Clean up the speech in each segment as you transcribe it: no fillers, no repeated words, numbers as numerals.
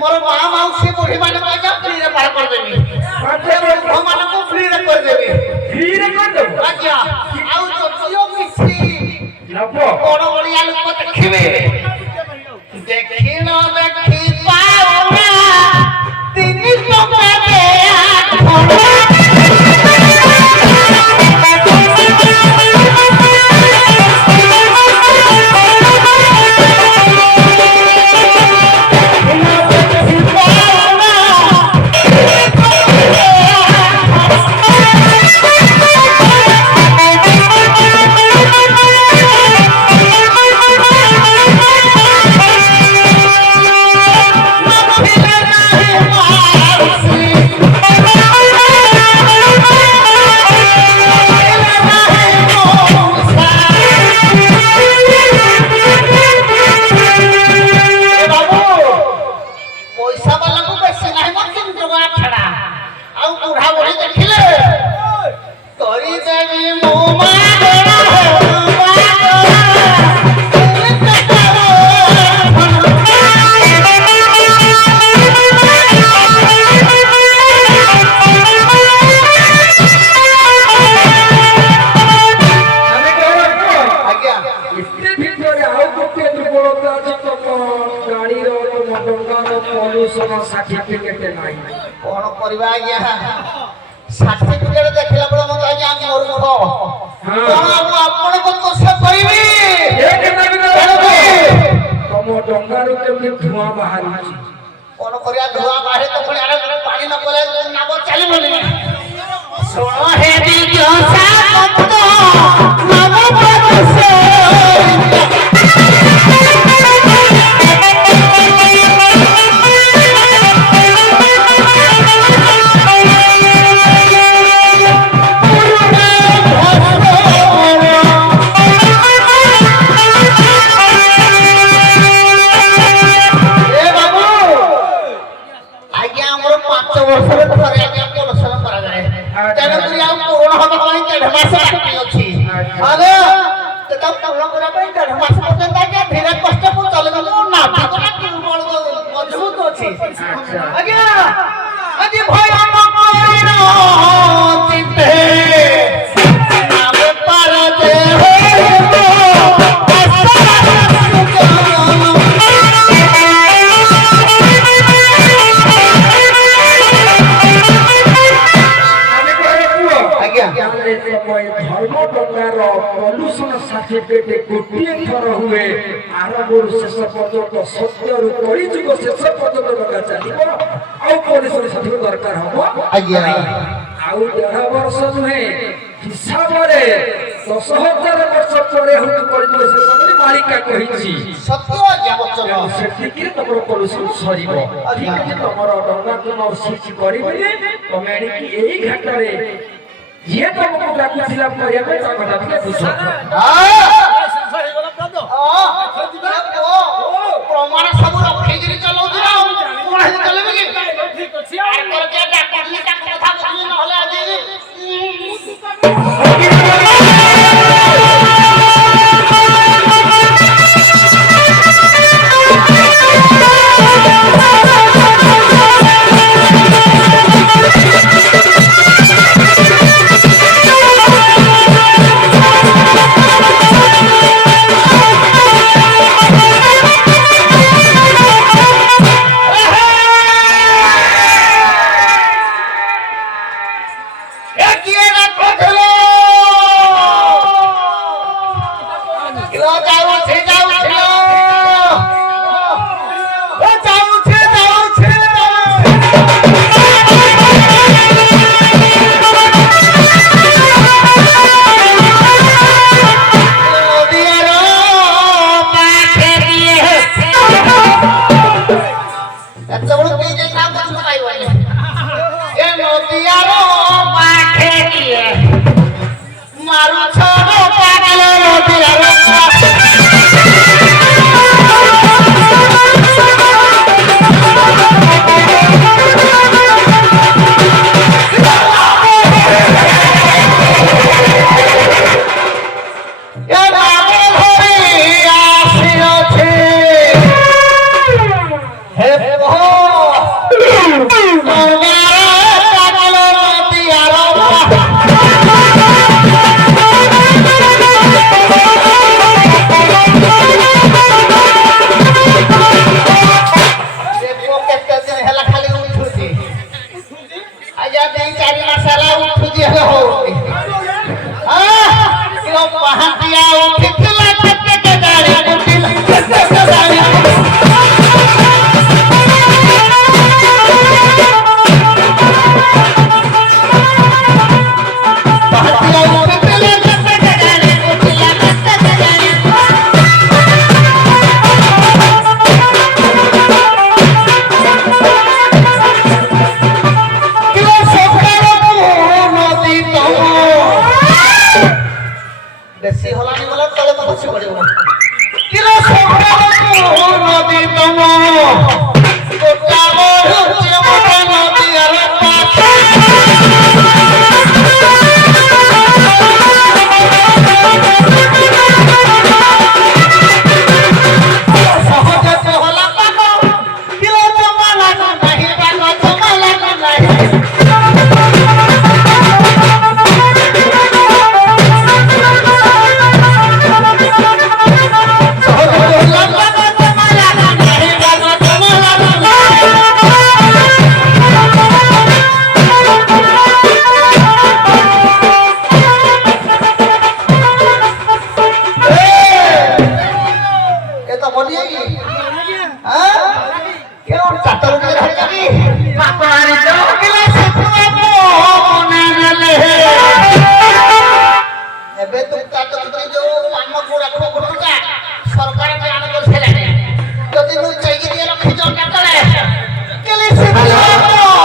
मोर मां माउसी बुढ़ी माने का फ्री रे पार कर देबी हम माने को फ्री रे कर देबी आज्ञा आउ तो जियो किछि नबो बड़ बड़िया लोक देखिबे देखि न देखि पाउना तीन टका दे आठ सर्टिफिकेट नाही कोन करबा गया सर्टिफिकेट देखला बड़ मत आज हम मूर्ख कोन आपण को तो से करबी एक तम डंगारू के धुआं बाहर कोन करिया धुआं बाहर तो पुणी अरे पानी न बोले नाबो चली बोली सुनो हे दियो सा तो नाबो बात से सर्टिफिकेट गोटे थर हुए आरंभ शेष पर्यंत सत्य कलिजुग शेष पर्यंत लगा चलो आउ पुलिस सर्टिफिकेट दरकार हम आज्ञा आउ 1.5 वर्ष नुहे हिसाब रे 10,000 वर्ष परे हम कलिजुग शेष ମାଳିକା କହିଛି ସତ୍ୟ ଆଜ୍ଞା ବଚନ ସେତିକିରେ ତମର କଲୁସନ ସରିବ ଠିକ ଅଛି ତମର ଡଙ୍ଗାକୁ ସୃଷ୍ଟି କରିବେ ତମେ ଏଣିକି ଏହି ଘାଟରେ ଯିଏ ତମକୁ ଡାକୁଥିଲା କରିବା ପାଇଁ ତା କଥା ଟିକେ ବୁଝ ପ୍ରମାଣ ସବୁ ରଖିକିରି ଚଲଉଛୁ ଆଉ କଣ ହେଲେ ଚଲେଇବେ କି ଠିକ ଅଛି କଥା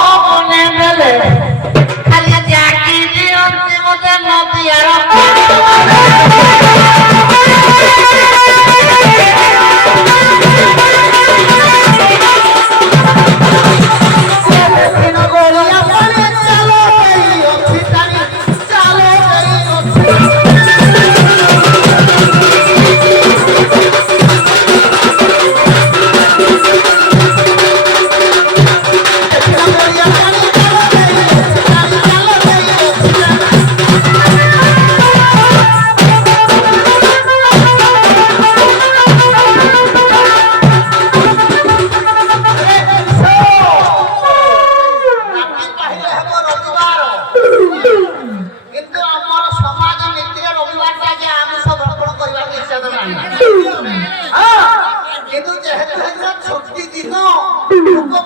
ବୁଝିବି ନହେଲେ ଆଜି কিন্তু যেহেতু ছুটি দিন লোক